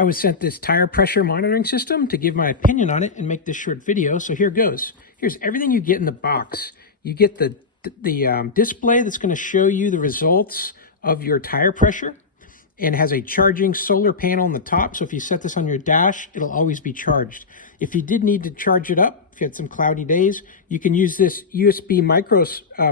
I was sent this tire pressure monitoring system to give my opinion on it and make this short video, so here goes. Here's everything you get in the box. You get the display that's going to show you the results of your tire pressure, and has a charging solar panel on the top, so if you set this on your dash, it'll always be charged. If you did need to charge it up, if you had some cloudy days, you can use this USB micro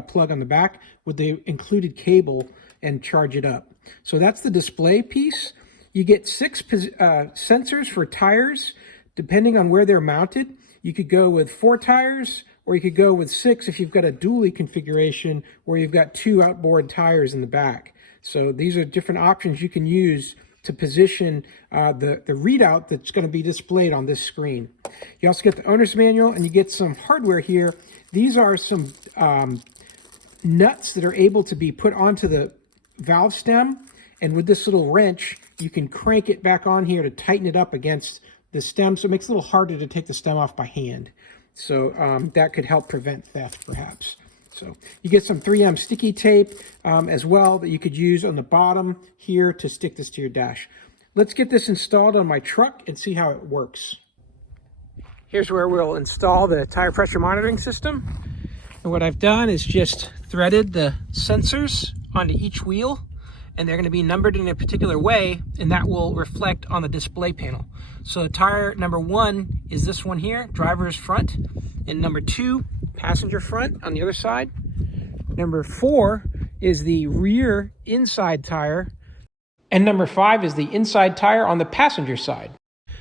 plug on the back with the included cable and charge it up. So that's the display piece. You get 6 sensors for tires, depending on where they're mounted. You could go with 4 tires, or you could go with 6 if you've got a dually configuration where you've got 2 outboard tires in the back. So these are different options you can use to position the readout that's going to be displayed on this screen. You also get the owner's manual, and you get some hardware here. These are some nuts that are able to be put onto the valve stem, and with this little wrench, you can crank it back on here to tighten it up against the stem, so it makes it a little harder to take the stem off by hand. So that could help prevent theft, perhaps. So you get some 3M sticky tape as well that you could use on the bottom here to stick this to your dash. Let's get this installed on my truck and see how it works. Here's where we'll install the tire pressure monitoring system. And what I've done is just threaded the sensors onto each wheel, and they're going to be numbered in a particular way, and that will reflect on the display panel. So tire number 1 is this one here, driver's front, and number 2, passenger front on the other side. Number 4 is the rear inside tire, and number 5 is the inside tire on the passenger side.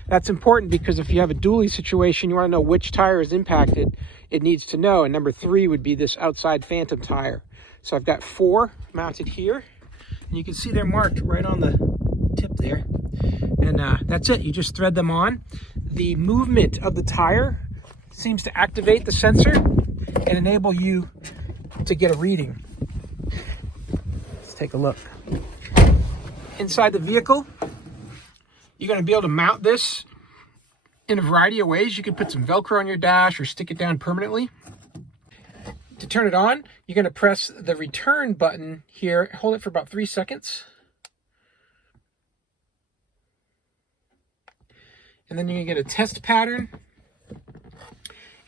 That's important because if you have a dually situation, you want to know which tire is impacted, it needs to know, and number 3 would be this outside phantom tire. So I've got 4 mounted here, and you can see they're marked right on the tip there. And that's it, you just thread them on. The movement of the tire seems to activate the sensor and enable you to get a reading. Let's take a look. Inside the vehicle, you're going to be able to mount this in a variety of ways. You can put some Velcro on your dash or stick it down permanently. To turn it on, you're going to press the return button here. Hold it for about 3 seconds. And then you're going to get a test pattern.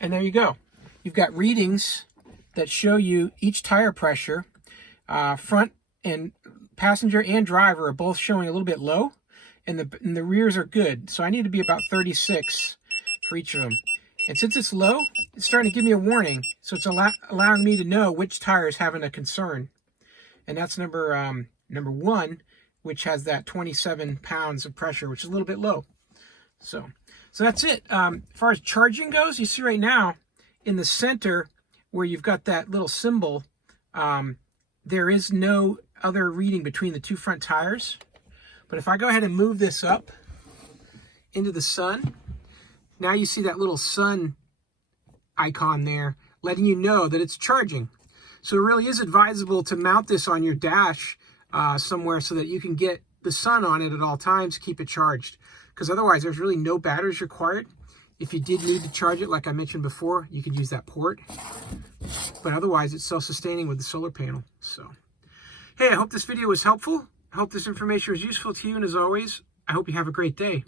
And there you go. You've got readings that show you each tire pressure. Front and passenger and driver are both showing a little bit low, and the rears are good. So I need to be about 36 for each of them. And since it's low, it's starting to give me a warning. So it's allowing me to know which tire is having a concern. And that's number 1, which has that 27 pounds of pressure, which is a little bit low. So that's it. As far as charging goes, you see right now in the center where you've got that little symbol, there is no other reading between the 2 front tires. But if I go ahead and move this up into the sun, now you see that little sun icon there letting you know that it's charging. So it really is advisable to mount this on your dash somewhere so that you can get the sun on it at all times, keep it charged. Because otherwise there's really no batteries required. If you did need to charge it, like I mentioned before, you could use that port. But otherwise it's self-sustaining with the solar panel. So, hey, I hope this video was helpful. I hope this information was useful to you, and as always, I hope you have a great day.